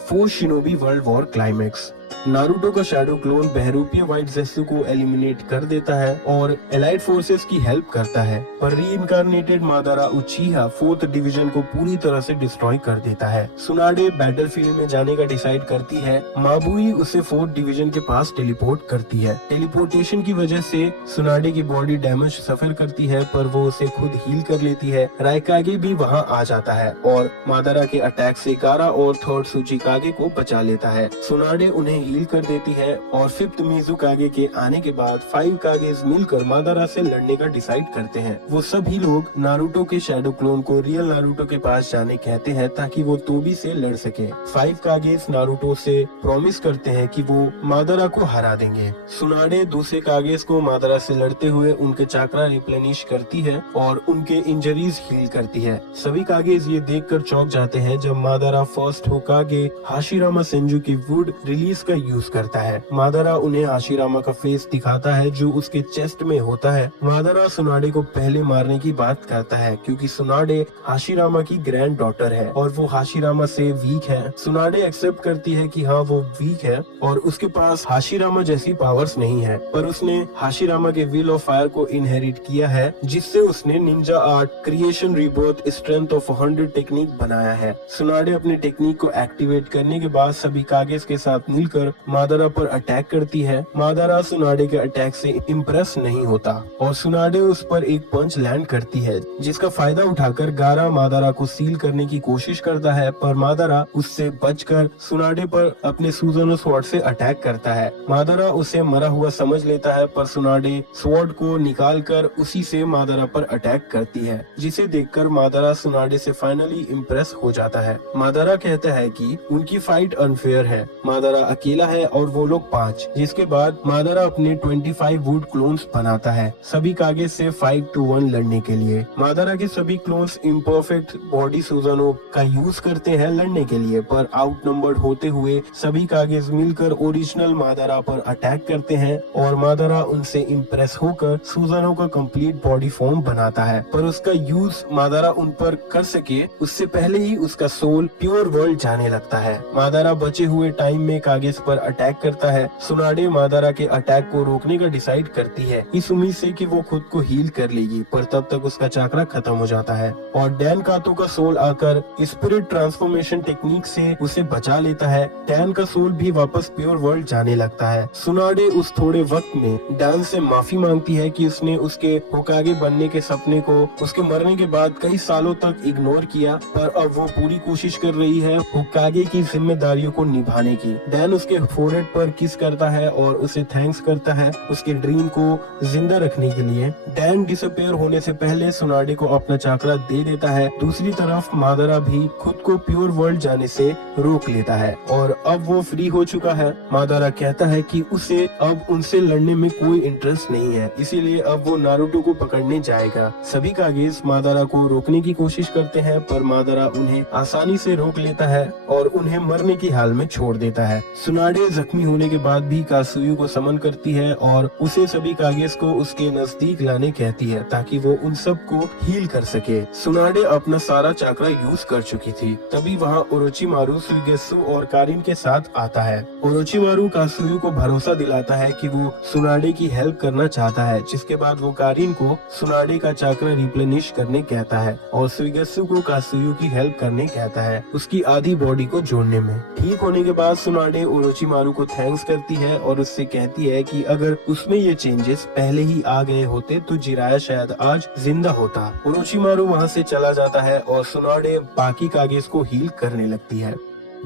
Fourth shinobi world war climax Naruto का शैडो क्लोन बहरूपीय व्हाइट ज़ेत्सु को एलिमिनेट कर देता है और एलाइड फोर्सेस की हेल्प करता है, पर रीइंकार्नेटेड मादारा उचिहा फोर्थ डिवीजन को पूरी तरह से डिस्ट्रॉय कर देता है। सुनाडे बैटलफील्ड में जाने का डिसाइड करती है। माबुई उसे फोर्थ डिवीजन के पास टेलीपोर्ट करती है। टेलीपोर्टेशन की वजह से सुनाडे की बॉडी डैमेज सफर करती है, पर वो उसे खुद हील कर लेती है। राइकागे भी वहां आ जाता है और मादारा के अटैक से कारा और थर्ड सुचिकागे को बचा लेता है। सुनाडे उन्हें हील कर देती है और फिफ्थ मिजुकागे के आने के बाद 5 कागेज मिलकर मादारा से लड़ने का डिसाइड करते हैं। वो सभी लोग नारुतो के शैडो क्लोन को रियल नारुतो के पास जाने कहते हैं ताकि वो तोबी से लड़ सके। 5 कागेज नारुतो से प्रॉमिस करते हैं कि वो मादारा को हरा देंगे। सुनाडे दूसरे कागेज को मादारा से लड़ते हुए उनके चाक्रा रिप्लेनिश करती है और उनके इंजरीज हील करती है। सभी कागेज ये देखकर चौंक जाते हैं जब मादारा फर्स्ट होकागे हाशिरामा सेंजू की वुड रिलीज का यूज करता है। मादारा उन्हें हाशिरामा का फेस दिखाता है जो उसके चेस्ट में होता है। मादारा सुनाडे को पहले मारने की बात करता है क्योंकि सुनाडे हाशिरामा की ग्रैंड डॉटर है और वो हाशिरामा से वीक है। सुनाडे एक्सेप्ट करती है कि हाँ वो वीक है और उसके पास हाशिरामा जैसी पावर्स नहीं है, पर उसने हाशिरामा के व्हील ऑफ फायर को इनहेरिट किया है, जिससे उसने Ninja art creation rebirth strength of 100 technique बनाया है। सुनाडे अपनी टेक्निक को एक्टिवेट करने के बाद सभी कागेज के साथ मिलकर मादारा पर अटैक करती है। मादारा सुनाडे के अटैक से इम्प्रेस नहीं होता और सुनाडे उस पर एक पंच लैंड करती है, जिसका फायदा उठाकर गारा मादारा को सील करने की कोशिश करता है, पर मादारा उससे बचकर सुनाडे पर अपने सुज़ानो स्वॉर्ड से अटैक करता है। मादारा उसे मरा हुआ समझ लेता है, पर सुनाडे स्वॉर्ड को निकालकर उसी से मादारा पर अटैक करती है, जिसे देखकर मादारा सुनाडे से फाइनली इम्प्रेस हो जाता है। मादारा कहता है कि उनकी फाइट अनफेयर है। मादारा अकेले अकेला है और वो लोग 5। जिसके बाद मादारा अपने 25 वुड क्लोन्स बनाता है सभी कागे से 5 to 1 लड़ने के लिए। मादारा के सभी क्लोन्स इम्परफेक्ट बॉडी सुजानो का यूज करते हैं लड़ने के लिए, पर आउटनंबर्ड होते हुए सभी कागेज मिलकर ओरिजिनल मादारा पर अटैक करते हैं और मादारा उनसे इम्प्रेस होकर सुजानो का कंप्लीट बॉडी फॉर्म बनाता है। पर उसका यूज मादारा उन पर कर सके उससे पहले ही उसका सोल प्योर वर्ल्ड जाने लगता है। मादारा बचे हुए टाइम में कागेज पर अटैक करता है। सुनाडे मादारा के अटैक को रोकने का डिसाइड करती है इस उम्मीद से कि वो खुद को हील कर लेगी, पर तब तक उसका चाकरा खत्म हो जाता है और डैन कातो का सोल आकर स्पिरिट ट्रांसफॉर्मेशन टेक्निक से उसे बचा लेता है। डैन का सोल भी वापस प्योर वर्ल्ड जाने लगता है। सुनाडे उस थोड़े वक्त में डैन से माफी मांगती है कि उसने उसके होकागे बनने के सपने को उसके मरने के बाद कई सालों तक इग्नोर किया, पर अब वो पूरी कोशिश कर रही है होकागे की जिम्मेदारियों को निभाने की। डैन उसके फोरहेड पर किस करता है और उसे थैंक्स करता है उसके ड्रीम को जिंदा रखने के लिए। डैन डिसअपीयर होने से पहले सुनाडे को अपना चाकरा दे देता है। दूसरी तरफ मादारा भी खुद को प्योर वर्ल्ड जाने से रोक लेता है और अब वो फ्री हो चुका है। मादारा कहता है कि उसे अब उनसे लड़ने में कोई इंटरेस्ट नहीं है, इसीलिए अब वो नारुतो को पकड़ने जाएगा। सभी कागेज मादारा को रोकने की कोशिश करते हैं, पर मादारा उन्हें आसानी से रोक लेता है और उन्हें मरने की हाल में छोड़ देता है। सुनाडे जख्मी होने के बाद भी कासुयु को समन करती है और उसे सभी कागेज को उसके नजदीक लाने कहती है ताकि वो उन सब को हील कर सके। सुनाडे अपना सारा चाकरा यूज कर चुकी थी। तभी वहाँ ओरोचिमारू सुइगेत्सु और कारिन के साथ आता है। ओरोचिमारू कासुयु को भरोसा दिलाता है कि वो सुनाडे की हेल्प करना चाहता है, जिसके बाद वो कारिन को सुनाडे का चाकरा रिप्लेनिश करने कहता है और सुइगेत्सु को कासुयु की हेल्प करने कहता है उसकी आधी बॉडी को जोड़ने में। ठीक होने के बाद सुनाडे ओरोचिमारू को थैंक्स करती है और उससे कहती है कि अगर उसमें ये चेंजेस पहले ही आ गए होते तो जिराया शायद आज जिंदा होता। ओरोचिमारू वहाँ से चला जाता है और सुनाडे बाकी कागेज को हील करने लगती है।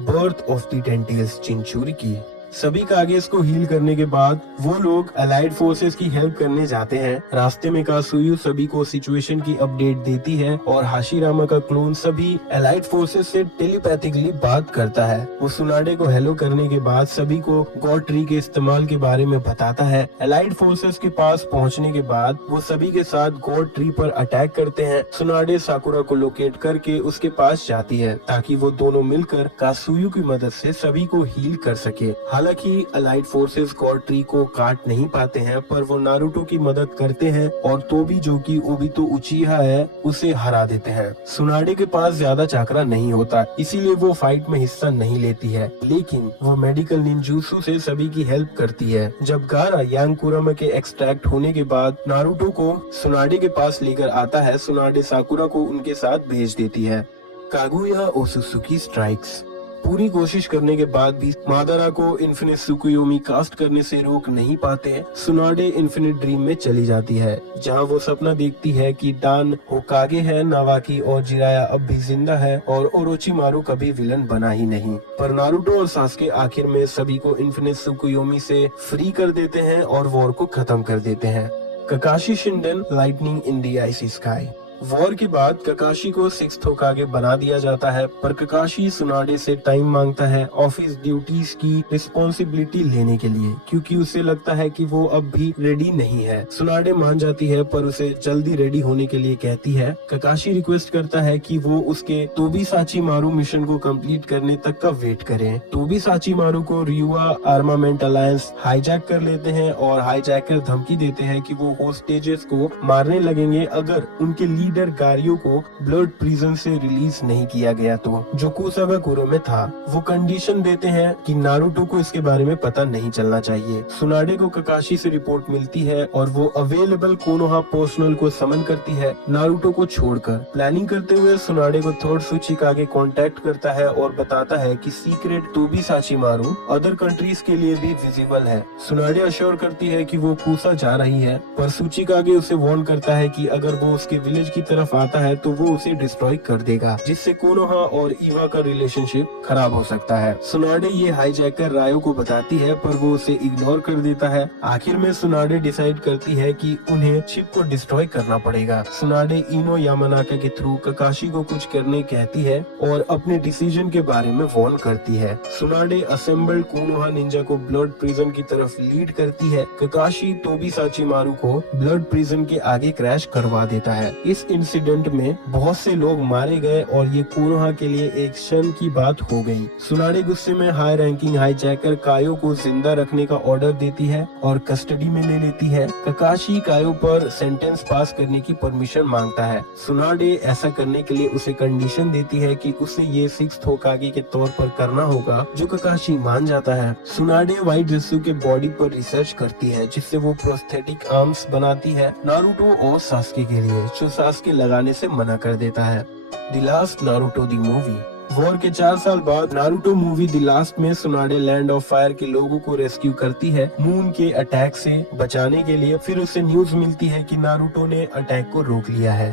Birth of the tentails Jinchuriki. सभी कागेज को हील करने के बाद वो लोग अलाइड फोर्सेस की हेल्प करने जाते हैं। रास्ते में कासुयु सभी को सिचुएशन की अपडेट देती है और हाशिरामा का क्लोन सभी अलाइड फोर्सेस से टेलीपैथिकली बात करता है। वो सुनाडे को हेलो करने के बाद सभी को गॉड ट्री के इस्तेमाल के बारे में बताता है। अलाइड फोर्सेस के पास पहुंचने के बाद वो सभी के साथ गॉड ट्री पर अटैक करते हैं। सुनाडे साकुरा को लोकेट करके उसके पास जाती है ताकि वो दोनों मिलकर कासुयु की मदद से सभी को हील कर सके। हालांकि अलाइड फोर्सेस गॉड ट्री को काट नहीं पाते हैं, पर वो नारुतो की मदद करते हैं और तोबी जो कि ओबितो उचिहा है उसे हरा देते हैं। सुनाडे के पास ज्यादा चाकरा नहीं होता, इसीलिए वो फाइट में हिस्सा नहीं लेती है, लेकिन वो मेडिकल निंजुत्सु से सभी की हेल्प करती है। जब गारा यांग कुरामा के एक्सट्रैक्ट होने के बाद नारुतो को सुनाडे के पास लेकर आता है, सुनाडे साकुरा को उनके साथ भेज देती है। कागुया ओसुसुकी स्ट्राइक्स। पूरी कोशिश करने के बाद भी मादारा को इन्फिनिट सुकुयोमी कास्ट करने से रोक नहीं पाते। सुनाडे इन्फिनिट ड्रीम में चली जाती है, जहां वो सपना देखती है कि डान होकागे है, नावाकी और जिराया अब भी जिंदा है और ओरोचिमारू कभी विलन बना ही नहीं। पर नारुतो और सास्के आखिर में सभी को इन्फिनिट सुकुयोमी से फ्री कर देते हैं और वॉर को खत्म कर देते हैं। Kakashi Shinden lightning in the icy sky. War के बाद ककाशी को 6th होकागे बना दिया जाता है, पर ककाशी सुनाडे से टाइम मांगता है ऑफिस ड्यूटीज की रिस्पॉन्सिबिलिटी लेने के लिए, क्योंकि उसे लगता है कि वो अब भी रेडी नहीं है। सुनाडे मान जाती है, पर उसे जल्दी रेडी होने के लिए कहती है। ककाशी रिक्वेस्ट करता है कि वो उसके तोबी मारू मिशन को कंप्लीट करने तक का वेट करें। तोबी मारू को रियुआ आर्मामेंट अलायंस हाईजैक कर लेते हैं और हाईजैकर धमकी देते हैं कि वो होस्टेजेस को मारने लगेंगे अगर उनके लीडर गारियो को ब्लड प्रिजन से रिलीज नहीं किया गया तो, जो कुसागाकुरो में था। वो कंडीशन देते हैं कि नारुतो को इसके बारे में पता नहीं चलना चाहिए। सुनाडे को ककाशी से रिपोर्ट मिलती है और वो अवेलेबल कोनोहा पर्सनल को समन करती है नारुतो को छोड़कर। प्लानिंग करते हुए सुनाडे को थर्ड सुचिकागे कांटेक्ट करता है और बताता है कि सीक्रेट तोबी साचिमारू अदर कंट्रीज के लिए भी विजिबल है। सुनाडे अश्योर करती है कि वो कुसा जा रही है, पर सुचिकागे उसे वार्न करता है कि अगर वो उसके विलेज की की तरफ आता है तो वो उसे डिस्ट्रॉय कर देगा, जिससे कोनोहा और इवा का रिलेशनशिप खराब हो सकता है। सुनाडे ये हाईजैकर रायो को बताती है पर वो उसे इग्नोर कर देता है। आखिर में सुनाडे डिसाइड करती है कि उन्हें शिप को डिस्ट्रॉय करना पड़ेगा। सुनाडे इनो यामानाका के थ्रू ककाशी को कुछ करने कहती है और अपने डिसीजन के बारे में वार्न करती है। सुनाडे असेंबल्ड कोनोहा निंजा को ब्लड प्रिजन की तरफ लीड करती है। ककाशी तोबिसाचिमारू को ब्लड प्रिजन के आगे क्रैश करवा देता है। इस इंसिडेंट में बहुत से लोग मारे गए और ये कोनोहा के लिए एक क्षण की बात हो गई। सुनाडे गुस्से में हाई रैंकिंग हाईजैकर कायो को जिंदा रखने का ऑर्डर देती है और कस्टडी में ले लेती है। ककाशी कायो पर सेंटेंस पास करने की परमिशन मांगता है। सुनाडे ऐसा करने के लिए उसे कंडीशन देती है कि उसे ये 6th होकागे के तौर पर करना होगा, जो ककाशी मान जाता है। सुनाडे व्हाइट ज़ेसु के बॉडी पर रिसर्च करती है, जिससे वो प्रोस्थेटिक आर्म्स बनाती है नारुतो और सास्के के लिए, जो सास्के लगाने से मना कर देता है। The last Naruto the movie. War के 4 साल बाद नारुतो मूवी द लास्ट में सुनाडे लैंड ऑफ फायर के लोगों को रेस्क्यू करती है मून के अटैक से बचाने के लिए। फिर उसे न्यूज मिलती है कि नारुतो ने अटैक को रोक लिया है।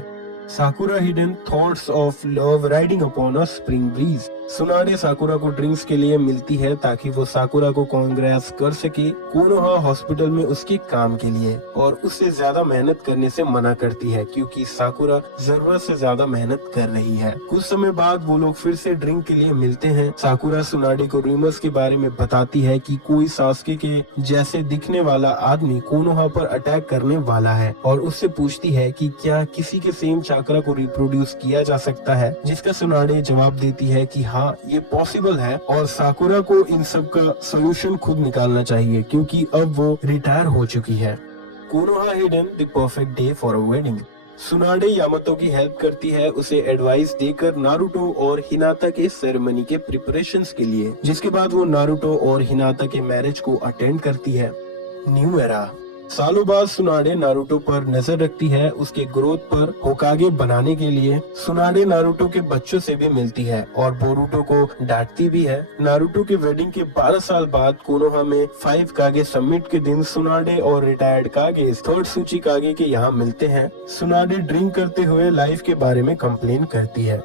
Sakura hidden thoughts of love riding upon a spring breeze. Tsunade Sakura को ड्रिंक्स के लिए मिलती है ताकि वो साकुरा को कांग्रेस कर सके कोनोहा हॉस्पिटल में उसके काम के लिए, और उससे ज्यादा मेहनत करने से मना करती है क्योंकि साकुरा जरूरत से ज्यादा मेहनत कर रही है। कुछ समय बाद वो लोग फिर से ड्रिंक के लिए मिलते हैं। साकुरा सुनाडे को रूमर्स के बारे में बताती है कि कोई सास्के के जैसे दिखने वाला आदमी कोनोहा पर अटैक करने वाला है और उससे पूछती है कि क्या किसी के सेम चाकरा को रिप्रोड्यूस किया जा सकता है, जिसका सुनाडे जवाब देती है कि हाँ ये पॉसिबल है और साकुरा को इन सब का सोल्यूशन खुद निकालना चाहिए क्योंकि अब वो रिटायर हो चुकी है। Konoha hidden the perfect day for a wedding. सुनाडे Yamato की हेल्प करती है उसे एडवाइस देकर नारुतो और हिनाता के सेरेमनी के प्रिपरेशंस के लिए, जिसके बाद वो नारुतो और हिनाता के मैरिज को अटेंड करती है। New era. सालों बाद सुनाडे नारुतो पर नजर रखती है उसके ग्रोथ पर होकागे बनाने के लिए। सुनाडे नारुतो के बच्चों से भी मिलती है और बोरुतो को डांटती भी है। नारुतो के वेडिंग के 12 साल बाद कोनोहा में 5 कागे समिट के दिन सुनाडे और रिटायर्ड कागे 3rd सूची कागे के यहाँ मिलते हैं। सुनाडे ड्रिंक करते हुए लाइफ के बारे में कंप्लेन करती है।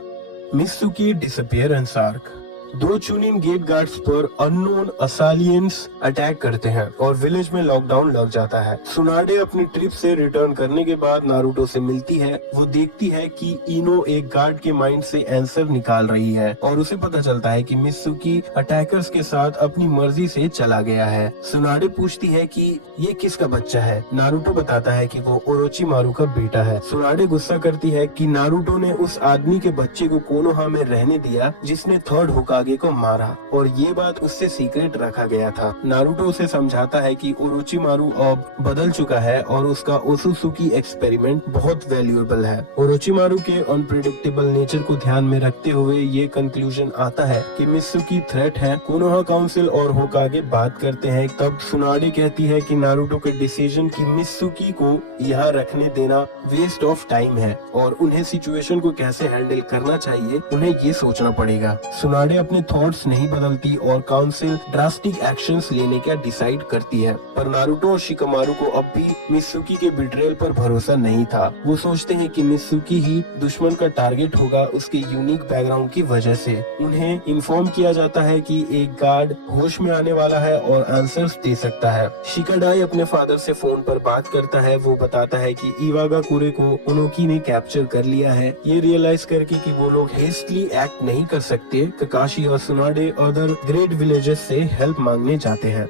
Mitsuki disappearance arc. 2 Chunin gate guards पर अननोन असालियंस अटैक करते हैं और विलेज में लॉकडाउन लग जाता है। सुनाडे अपनी ट्रिप से रिटर्न करने के बाद नारुतो से मिलती है। वो देखती है कि इनो एक गार्ड के माइंड से आंसर निकाल रही है और उसे पता चलता है कि मित्सुकी अटैकर्स के साथ अपनी मर्जी से चला गया है। सुनाडे पूछती है कि ये किसका बच्चा है। नारुतो बताता है कि वो ओरोचिमारू का बेटा है। सुनाडे गुस्सा करती है कि नारुतो ने उस आदमी के बच्चे को कोनोहा में रहने दिया जिसने 3rd होकागे को मारा और ये बात उससे सीक्रेट रखा गया था। नारुतो उसे समझाता है कि ओरोचिमारू अब बदल चुका है और उसका ओसुसुकी एक्सपेरिमेंट बहुत वैल्यूएबल है। ओरोचिमारू के अनप्रेडिक्टेबल नेचर को ध्यान में रखते हुए ये कंक्लूजन आता है कि मित्सुकी थ्रेट है। कोनोहा काउंसिल और होकागे बात करते हैं। तब सुनाडे कहती है कि नारुतो के डिसीजन की मित्सुकी को यहाँ रखने देना वेस्ट ऑफ टाइम है और उन्हें सिचुएशन को कैसे हैंडल करना चाहिए उन्हें ये सोचना पड़ेगा। सुनाडे अपने थॉट्स नहीं बदलती और काउंसिल ड्रास्टिक एक्शंस लेने का डिसाइड करती है, पर नारुतो और शिकामारू को अब भी मित्सुकी के बिट्रेयल पर भरोसा नहीं था। वो सोचते हैं कि मित्सुकी ही दुश्मन का टारगेट होगा उसके यूनिक बैकग्राउंड की वजह से। उन्हें इन्फॉर्म किया जाता है कि एक गार्ड होश में आने वाला है और आंसर्स दे सकता है। शिकाडाई अपने फादर से फोन पर बात करता है। वो बताता है कि इवागाकुरे को ओनोकी ने कैप्चर कर लिया है। ये रियलाइज करके कि वो लोग हेस्टली एक्ट नहीं कर सकते, ककाशी और सुनाडे अदर ग्रेट विलेजेस से हेल्प मांगने जाते हैं।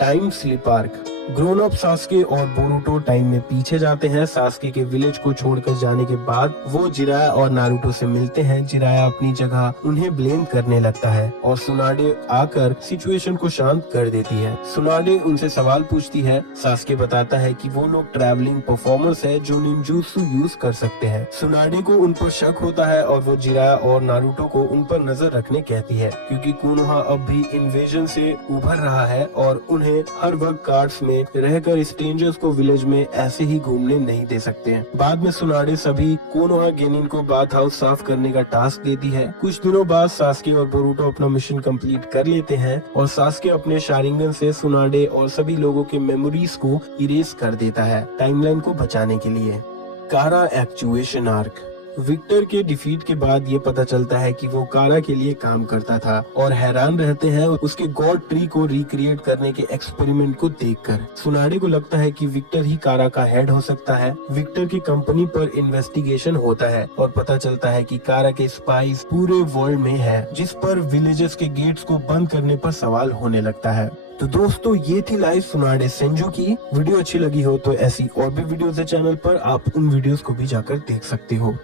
Time slip arc. Grown up Sasuke और बोरुतो टाइम में पीछे जाते हैं। सास्के के विलेज को छोड़कर जाने के बाद वो जिराया और नारुतो से मिलते हैं। जिराया अपनी जगह उन्हें ब्लेम करने लगता है और सुनाडे आकर सिचुएशन को शांत कर देती है। सुनाडे उनसे सवाल पूछती है। सास्के बताता है कि वो लोग ट्रैवलिंग परफॉर्मर्स है जो निंजुत्सु यूज कर सकते हैं। सुनाडे को उन पर शक होता है और वो जिराया और नारुतो को उन पर नजर रखने कहती है क्योंकि कोनोहा अब भी इन्वेजन से उभर रहा है और उन्हें हर वक्त कार्ड्स में रहकर स्ट्रेंजर्स को विलेज में ऐसे ही घूमने नहीं दे सकते हैं। बाद में सुनाडे सभी कोनोहा गेनिन को बाथ हाउस साफ करने का टास्क देती है। कुछ दिनों बाद सास्के और बोरुतो अपना मिशन कंप्लीट कर लेते हैं और सास्के अपने शारिंगन से सुनाडे और सभी लोगों के मेमोरीज को इरेज कर देता है टाइमलाइन को बचाने के लिए। कारा एक्चुएशन आर्क। विक्टर के डिफीट के बाद ये पता चलता है कि वो कारा के लिए काम करता था और हैरान रहते हैं उसके गॉड ट्री को रिक्रिएट करने के एक्सपेरिमेंट को देखकर। सुनाडे को लगता है कि विक्टर ही कारा का हेड हो सकता है। विक्टर की कंपनी पर इन्वेस्टिगेशन होता है और पता चलता है कि कारा के स्पाइस पूरे वर्ल्ड में है, जिस पर विलेजेस के गेट्स को बंद करने पर सवाल होने लगता है। तो दोस्तों ये थी लाइफ सुनाडे सेंजू की। वीडियो अच्छी लगी हो तो ऐसी और भी वीडियोस है चैनल पर, आप उन वीडियोस को भी जाकर देख सकते हो।